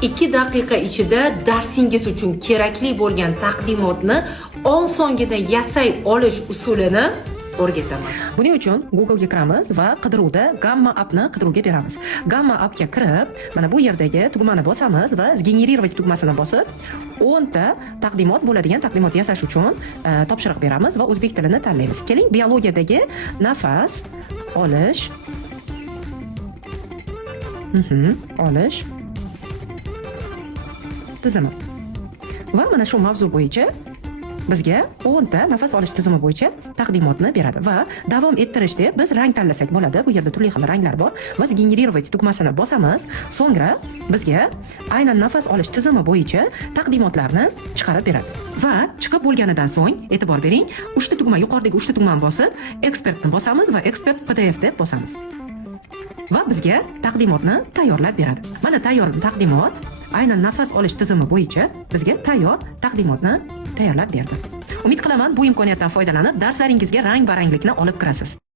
2 daqiqa ichida darsingiz uchun kerakli bo'lgan taqdimotni osongina yasay olish usulini o'rgataman. Buning uchun Google ga kiramiz va qidiruvda Gamma appni qidiruvga beramiz. Gamma appga kirib, mana bu yerdagi tugmani bosamiz va sgenerirovat tugmasini bosib, 10 ta taqdimot bo'ladigan taqdimot yasash uchun topshiriq beramiz va o'zbek tilini tanlaymiz. Keling, biologiyadagi nafas olish olish tizimi. Va mana shu mavzu bo'yicha bizga 10 ta nafas olish tizimi bo'yicha taqdimotni beradi va davom ettirish deb biz rang tanlasak bo'ladi. Bu yerda turli xil ranglar bor va sgenerirovat tugmasini bosamiz. So'ngra bizga aynan nafas olish tizimi bo'yicha taqdimotlarni chiqarib beradi. Va chiqib bo'lganidan so'ng e'tibor bering, uchta tugma, yuqoridagi uchta tugmani bosib, ekspertni bosamiz va ekspert PDF deb bosamiz. Va bizga taqdimotni tayyorlab beradi. Mana tayyor taqdimot aynan nafas olish tizimi bo'yicha bizga tayyor taqdimotni tayyorlab berdi. Umid qilaman bu imkoniyatdan foydalanib darslaringizga rang-baranglikni olib kirasiz.